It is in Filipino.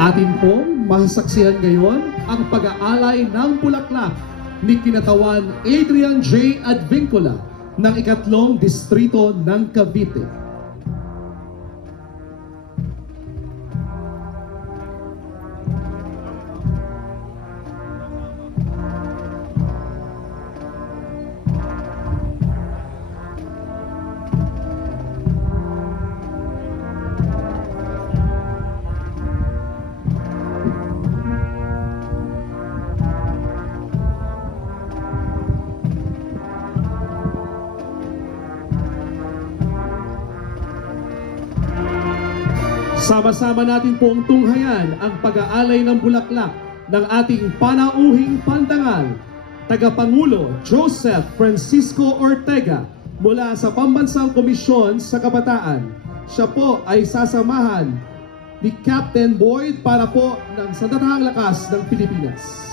Atin pong masasaksihan ngayon ang pag-aalay ng bulaklak ni Kinatawan Adrian J. Advincula ng 3 Distrito ng Cavite. Sama-sama natin pong tunghayan ang pag-aalay ng bulaklak ng ating panauhing pandangal, Tagapangulo Joseph Francisco Ortega mula sa Pambansang Komisyon sa Kabataan. Siya po ay sasamahan ni Captain Boyd para po ng Sandatahang Lakas ng Pilipinas.